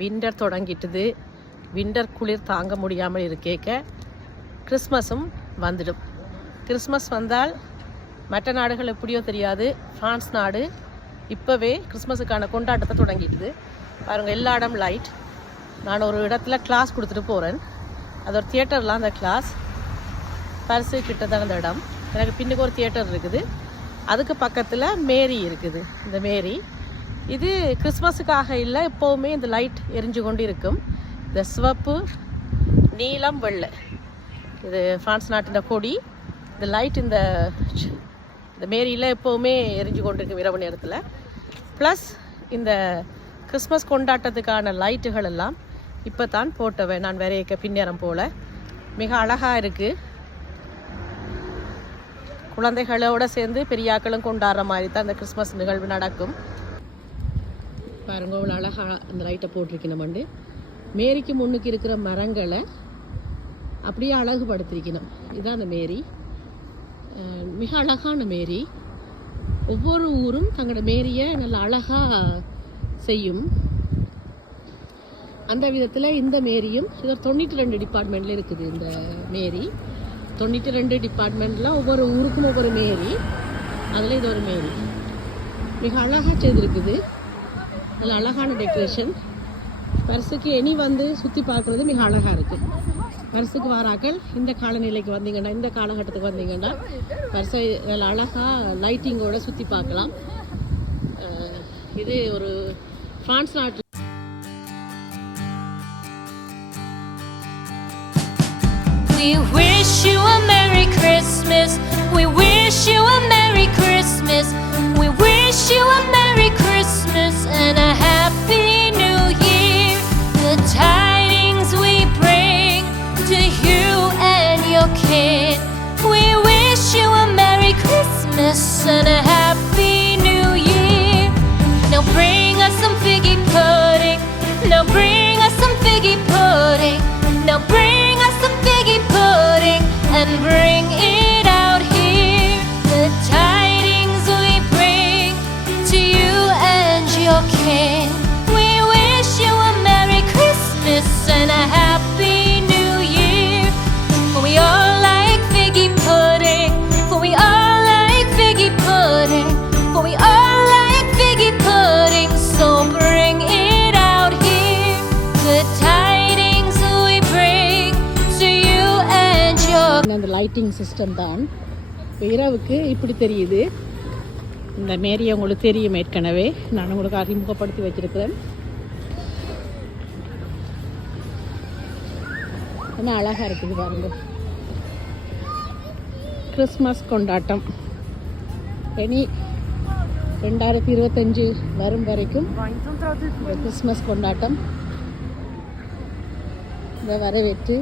Winter தொடங்கிட்டுது. Winter குளிர் தாங்க முடியாமல் இருக்கேக்க கிறிஸ்மஸும் வந்துடும். கிறிஸ்மஸ் வந்தால் மற்ற நாடுகள் எப்படியோ தெரியாது. ஃப்ரான்ஸ் நாடு இப்போவே கிறிஸ்மஸுக்கான கொண்டாட்டத்தை தொடங்கிட்டுது. பாருங்கள் எல்லா இடம் லைட் நான் ஒரு இடத்துல கிளாஸ் கொடுத்துட்டு போகிறேன் அது ஒரு தியேட்டர்லாம் அந்த கிளாஸ் பரிசு கிட்ட தான் அந்த இடம். எனக்கு பின்னுக்கு ஒரு தியேட்டர் இருக்குது. அதுக்கு பக்கத்தில் மேரி இருக்குது. இந்த மேரி. இது கிறிஸ்மஸுக்காக இல்லை எப்போவுமே இந்த லைட் எரிஞ்சு கொண்டு இருக்கும் இந்த சிவப்பு நீலம் வெள்ளை. இது ஃப்ரான்ஸ் நாட்டின் கொடி. இந்த லைட் இந்த இந்த மேரியில் எப்போவுமே எரிஞ்சு கொண்டு இருக்கும் இரவு நேரத்தில். ப்ளஸ் இந்த கிறிஸ்மஸ் கொண்டாட்டத்துக்கான லைட்டுகள் எல்லாம் இப்போ தான் போட்டவன் நான் வரையக்க பின்னேரம் போல். மிக அழகாக இருக்குது குழந்தைகளோட சேர்ந்து பெரியாக்களும் கொண்டாடுற மாதிரி தான் இந்த கிறிஸ்மஸ் நிகழ்வு நடக்கும். பாருங்க அவ்வளோ அழகாக இந்த லைட்டை போட்டிருக்கணும்ண்டு மேரிக்கு முன்னுக்கு இருக்கிற மரங்களை அப்படியே அழகுபடுத்திருக்கணும். இதுதான் அந்த மேரி. மிக அழகான மேரி. ஒவ்வொரு ஊரும் தங்களோட மேரியை நல்ல அழகாக செய்யும். அந்த விதத்தில் இந்த மேரியும் இது தொண்ணூற்றி ரெண்டு டிபார்ட்மெண்ட்டில் இருக்குது இந்த மேரி. தொண்ணூற்றி ரெண்டு டிபார்ட்மெண்ட்டில் ஒவ்வொரு ஊருக்கும் ஒவ்வொரு மேரி. அதில் இது ஒரு மேரி. மிக அழகாக செய்திருக்குது. நல்ல அழகான டெக்கரேஷன் பரிசுக்கு எனி வந்து சுற்றி பார்க்குறது மிக அழகாக இருக்குது பரிசுக்கு வாராக்கள் இந்த காலநிலைக்கு வந்தீங்கன்னா இந்த காலகட்டத்துக்கு வந்தீங்கன்னா பரிசை நல்ல அழகாக லைட்டிங்கோட சுற்றி பார்க்கலாம் இது ஒரு ஃப்ரான்ஸ் நாட்டில் We wish you a Merry Christmas. We wish you a Merry Christmas. We wish you a Merry And a Happy New Year. Now bring us some figgy pudding. Now bring us some figgy pudding. Now bring us some figgy pudding and bring it out here. The tidings we bring to you and your kin. We wish you a Merry Christmas and a lighting system தான். இப்போ இரவுக்கு இப்படி தெரியுது. இந்த மேரியை உங்களுக்கு தெரியும் ஏற்கனவே. நான் உங்களுக்கு அறிமுகப்படுத்தி வச்சிருக்கிறேன். என்ன அழகாக இருக்குது பாருங்க. கிறிஸ்மஸ் கொண்டாட்டம். இனி ரெண்டாயிரத்தி இருபத்தஞ்சு வரும் வரைக்கும் கிறிஸ்மஸ் கொண்டாட்டம். இதை வரவேற்று